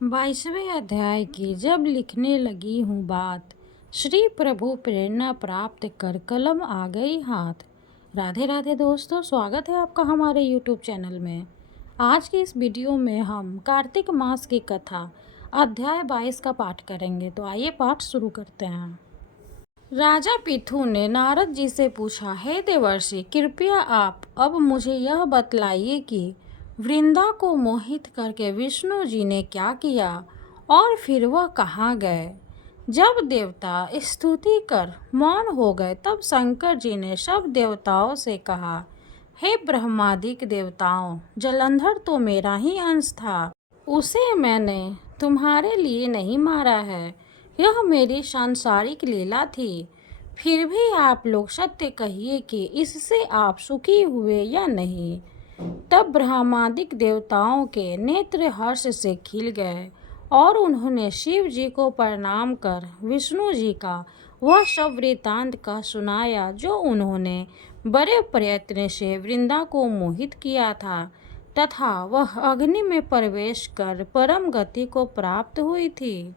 22वें अध्याय की जब लिखने लगी हूँ बात, श्री प्रभु प्रेरणा प्राप्त कर कलम आ गई हाथ। राधे राधे दोस्तों, स्वागत है आपका हमारे YouTube चैनल में। आज की इस वीडियो में हम कार्तिक मास की कथा अध्याय 22 का पाठ करेंगे। तो आइए पाठ शुरू करते हैं। राजा पिथु ने नारद जी से पूछा, हे देवर्षि, कृपया आप अब मुझे यह बतलाइए कि वृंदा को मोहित करके विष्णु जी ने क्या किया और फिर वह कहाँ गए। जब देवता स्तुति कर मौन हो गए तब शंकर जी ने सब देवताओं से कहा, हे ब्रह्मादिक देवताओं, जलंधर तो मेरा ही अंश था, उसे मैंने तुम्हारे लिए नहीं मारा है, यह मेरी सांसारिक लीला थी। फिर भी आप लोग सत्य कहिए कि इससे आप सुखी हुए या नहीं। तब ब्रह्मादिक देवताओं के नेत्र हर्ष से खिल गए और उन्होंने शिव जी को प्रणाम कर विष्णु जी का वह सब वृत्तांत का सुनाया जो उन्होंने बड़े प्रयत्न से वृंदा को मोहित किया था तथा वह अग्नि में प्रवेश कर परम गति को प्राप्त हुई थी।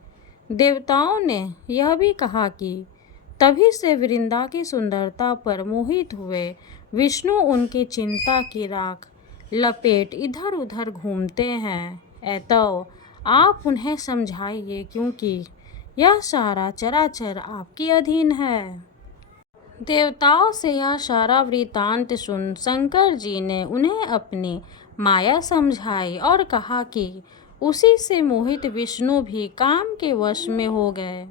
देवताओं ने यह भी कहा कि तभी से वृंदा की सुंदरता पर मोहित हुए विष्णु उनकी चिंता की राख लपेट इधर उधर घूमते हैं। तो आप उन्हें समझाइए, क्योंकि यह सारा चराचर आपके अधीन है। देवताओं से यह सारा वृतांत सुन शंकर जी ने उन्हें अपनी माया समझाई और कहा कि उसी से मोहित विष्णु भी काम के वश में हो गए।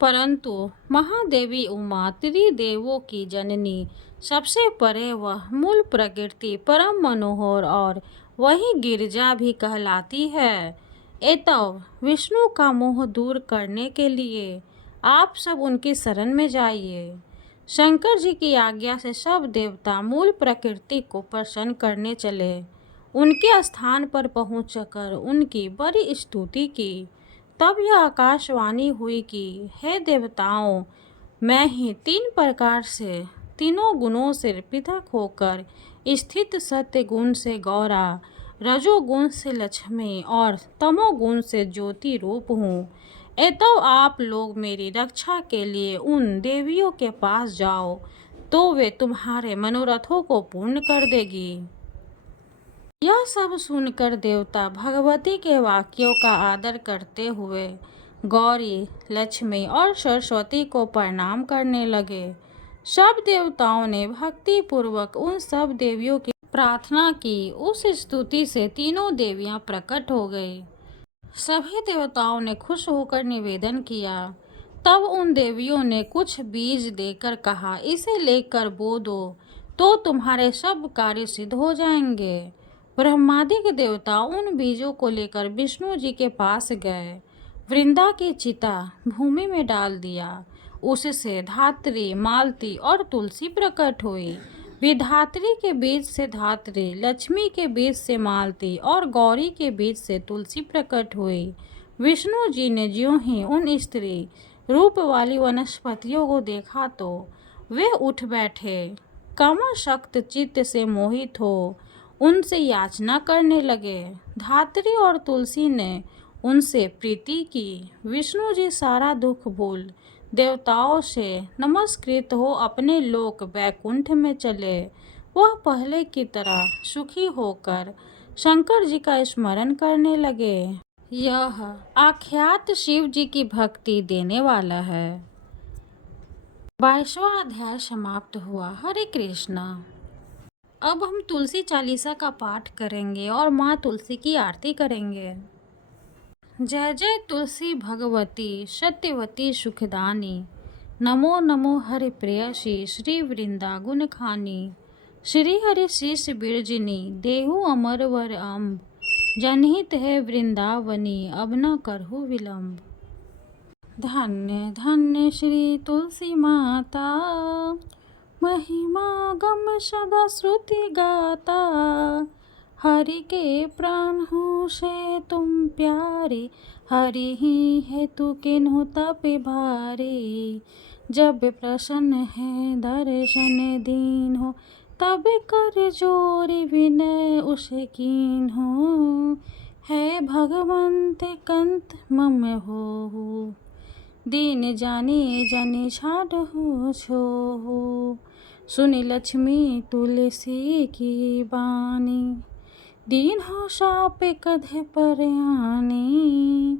परंतु महादेवी उमा त्रिदेवों की जननी, सबसे परे वह मूल प्रकृति परम मनोहर और वही गिरजा भी कहलाती है। एतव विष्णु का मोह दूर करने के लिए आप सब उनकी शरण में जाइए। शंकर जी की आज्ञा से सब देवता मूल प्रकृति को प्रसन्न करने चले। उनके स्थान पर पहुंचकर उनकी बड़ी स्तुति की। तब यह आकाशवाणी हुई कि हे देवताओं, मैं ही तीन प्रकार से तीनों गुणों से पृथक होकर स्थित सत्य गुण से गौरा, रजोगुण से लक्ष्मी और तमोगुण से ज्योति रूप हूँ। एतव आप लोग मेरी रक्षा के लिए उन देवियों के पास जाओ, तो वे तुम्हारे मनोरथों को पूर्ण कर देगी। यह सब सुनकर देवता भगवती के वाक्यों का आदर करते हुए गौरी, लक्ष्मी और सरस्वती को प्रणाम करने लगे। सब देवताओं ने भक्ति पूर्वक उन सब देवियों की प्रार्थना की। उस स्तुति से तीनों देवियां प्रकट हो गई। सभी देवताओं ने खुश होकर निवेदन किया। तब उन देवियों ने कुछ बीज देकर कहा, इसे लेकर बो दो तो तुम्हारे सब कार्य सिद्ध हो जाएंगे। ब्रह्मादिक देवता उन बीजों को लेकर विष्णु जी के पास गए। वृंदा की चिता भूमि में डाल दिया। उससे धात्री, मालती और तुलसी प्रकट हुई। विधात्री के बीज से धात्री, लक्ष्मी के बीज से मालती और गौरी के बीज से तुलसी प्रकट हुई। विष्णु जी ने ज्यों ही उन स्त्री रूप वाली वनस्पतियों को देखा तो वे उठ बैठे। कामासक्त चित्त से मोहित हो उनसे याचना करने लगे। धात्री और तुलसी ने उनसे प्रीति की। विष्णु जी सारा दुख भूल देवताओं से नमस्कृत हो अपने लोक वैकुंठ में चले। वह पहले की तरह सुखी होकर शंकर जी का स्मरण करने लगे। यह आख्यात शिव जी की भक्ति देने वाला है। 22वां अध्याय समाप्त हुआ। हरे कृष्णा। अब हम तुलसी चालीसा का पाठ करेंगे और माँ तुलसी की आरती करेंगे। जय जय तुलसी भगवती सत्यवती सुखदानी, नमो नमो हरि प्रेयसी श्री वृंदा गुण खानी। श्री हरि शीश बिरजिनी देहु अमर वर अम्ब, जनहित है वृंदावनी अब न करहु विलंब। धन्य धन्य श्री तुलसी माता, महिमा गम सदा श्रुति गाता। हरि के प्राण हो से तुम प्यारे, हरि ही है तू किन्हु तप भारे। जब प्रसन्न है दर्शन दीन हो, तब कर जोरी विनय उसे कीन हो। है भगवंत कंत मम हो, दीन जानी जन छाडहु छोहु। सुनि लक्ष्मी तुलसी की बानी, दीन हो शाप कधे पर आनी।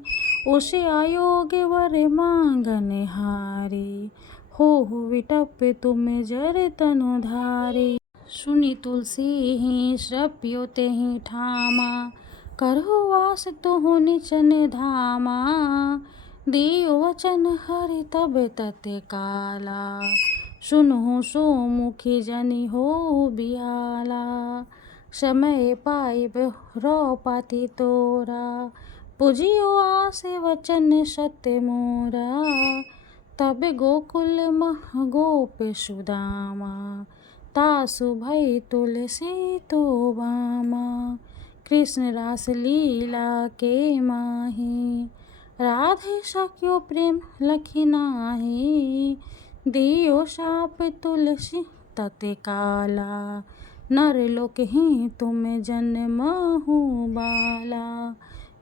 उसे आयोग वर मांगन हारी, हो विटप तुम जर तनु धारी। सुनि तुलसी ही श्रप्यो तेहि ठामा, करहु वास तुहु निचन धामा। दियो वचन हरि तब तते काला, सुनहु सो मुखी जनि हो बियाला। समय पाइब रौपति तोरा, पुजियो आस वचन सत्य मोरा। तब गोकुल मह गोप सुदामा, तासु भई तुलसी तो बामा। कृष्ण रास लीला के माही, राधे सख्यो प्रेम लखी नाही। दियो शाप तुलसी तते काला, नर लोक ही तुम जन्महु बाला।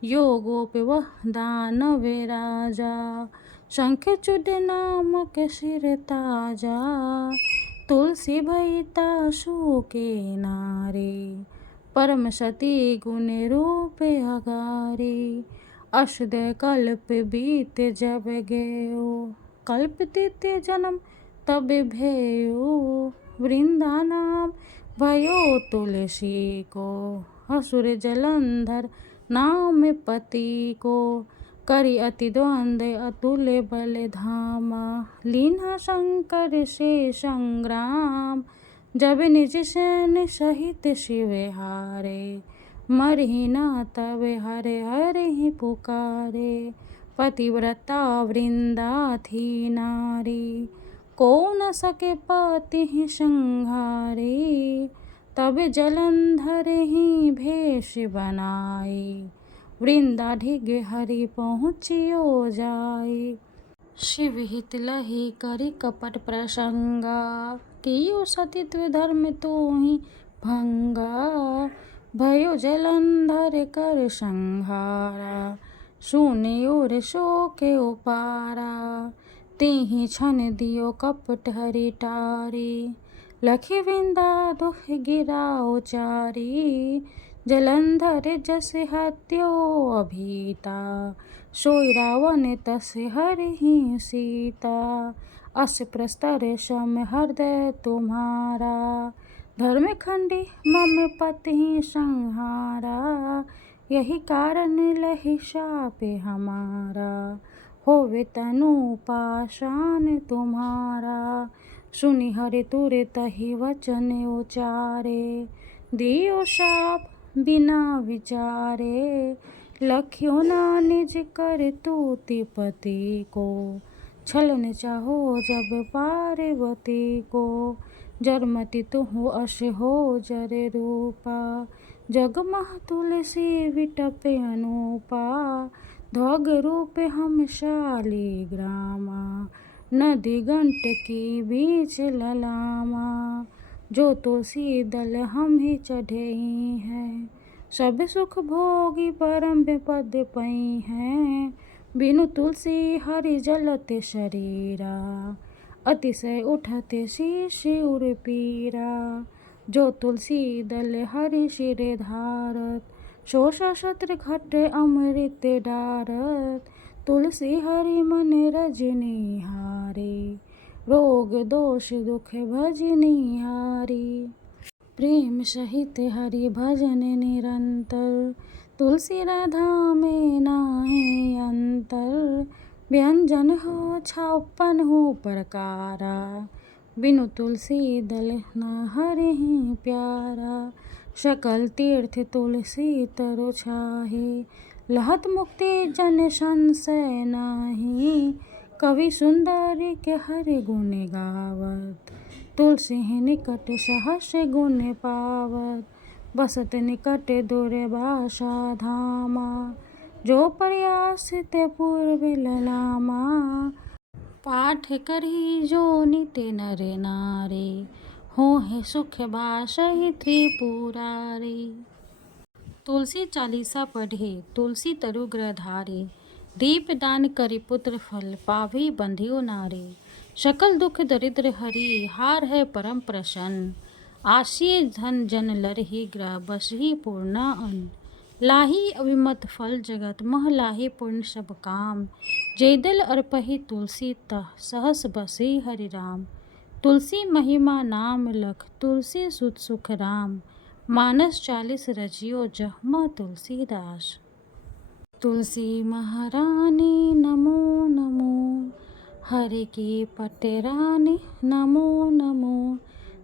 यो गोप वह दानव राजा, शंख चूड नामक सिर ताजा। तुलसी भई तासु के नारी, परम सती गुण रूप अगारी। अष्टदय कल्प बीत जब गयो, कल्प तृतीय जन्म तब भयो। वृंदा नाम भयो तुलसी को, असुर जलंधर नाम पति को। करि अति द्वंद्व अतुल बल धामा, लीन्हा शंकर से संग्राम। जब निज सैन्य सहित शिव हारे, मरहि न तब हरे हरे ही पुकारे। पतिव्रता वृंदा थी नारी, को न सके पति ही संहारे। तब जलंधर ही भेष बनाई, वृंदा ढिग हरि पहुँचियो जाई। शिव हित लही करि कपट प्रसंगा, कियो सतीत्व धर्म तोहि भंगा। भयो जलंधर कर संहारा, सुनि और शोके उपारा। तेहि क्षण दियो कपट हरि टारी, लखी वृंदा दुख गिराओ चारी। जलंधर जस हत्यो अभीता, सोई रावण तस हरहि सीता। अस प्रस्तर सम हृदय तुम्हारा, धर्म खंडी मम पति संहारा। यही कारण लहि शाप हमारा, होवे तनु पाषाण तुम्हारा। सुनि हरि तुर तहि वचन उचारे, दियो शाप बिना विचारे। लख्यो ना निज कर तूति पति को, छलन चाहो जब पार्वती को। जरमति तुहु अस हो जर रूपा, जगमह तुलसी विटप अनूपा। ध्वग रूप हम शालिग्रामा, नदी गंडकी बीच ललामा। जो तुलसी दल हम ही चढ़ई हैं, सब सुख भोगी परम पद पई हैं। बिनु तुलसी हरि जलते शरीरा, अतिशय उठते शीश उर पीरा। जो तुलसी दल हरि सिर धारत, सो सहस्त्र घट अमृत डारत। तुलसी हरि मन रजनी हारी, रोग दोष दुख भजनी हारी। प्रेम सहित हरि भजन निरंतर, तुलसी राधा में नाहि अंतर। व्यंजन हो 56 प्रकारा, बिनु तुलसी दल न हरिहि प्यारा। सकल तीर्थ तुलसी तरु छाहे, लहत मुक्ति जन संशय नाही। कवि सुंदरी के हरि गुण गावत, तुलसी निकट सहस गुण पावत। बसत निकट दुर्वासा धामा, जो प्रयास ते पूर्व ललामा। पाठ करी जो नित्य नर नारी, होहि सुख बासहि त्रिपुरारी। तुलसी चालीसा पढ़े, तुलसी तरु ग्रह धारे, दीप दान करि पुत्र फल, पावई बंधियो नारे। सकल दुख दरिद्र हरि, हार है परम प्रसन्न, आसिय धन जन लरहि ग्रह, बसहि पूर्णा अन्न। लाही अभिमत फल जगत, मह लाही पूर्ण सब काम, जयदल अर्पहि तुलसी तह, सहस बसहि हरि राम। तुलसी महिमा नाम लख, तुलसी सुत सुख राम, मानस 40 रचियो जहाँ तुलसीदास। तुलसी महारानी नमो नमो, हरि की पटरानी नमो नमो।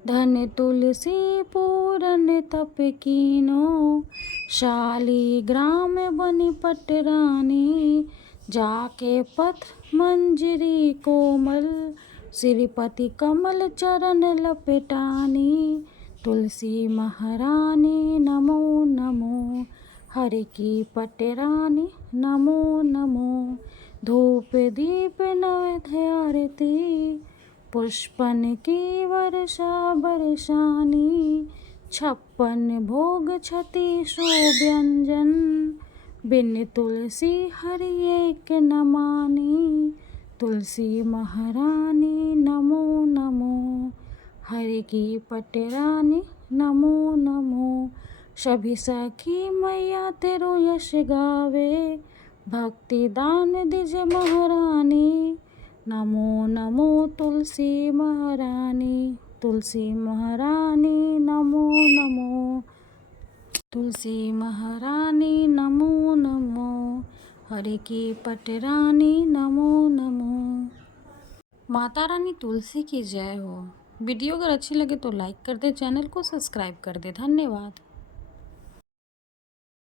धन तुलसी पूरन तप कीनो, शाली ग्राम बनि पटरानी। जाके पत्र मंजरी कोमल, श्रीपति कमल चरण लपेटानी। तुलसी महारानी नमो नमो, हरि की पटरानी नमो नमो। धूप दीप नैवेद्य आरती, पुष्पन की वर्षा बरसानी। 56 भोग छति सो व्यंजन, बिन तुलसी हरि एक न मानी। तुलसी महारानी नमो नमो, हरि की पटरानी नमो नमो। सभी सखी मैया तेरो यश गावे, भक्ति दान दीजे महारानी। नमो नमो तुलसी महारानी, तुलसी महारानी नमो नमो। तुलसी महारानी नमो नमो, हरि की पटरानी नमो नमो। माता रानी तुलसी की जय हो। वीडियो अगर अच्छी लगे तो लाइक कर दे, चैनल को सब्सक्राइब कर दे। धन्यवाद।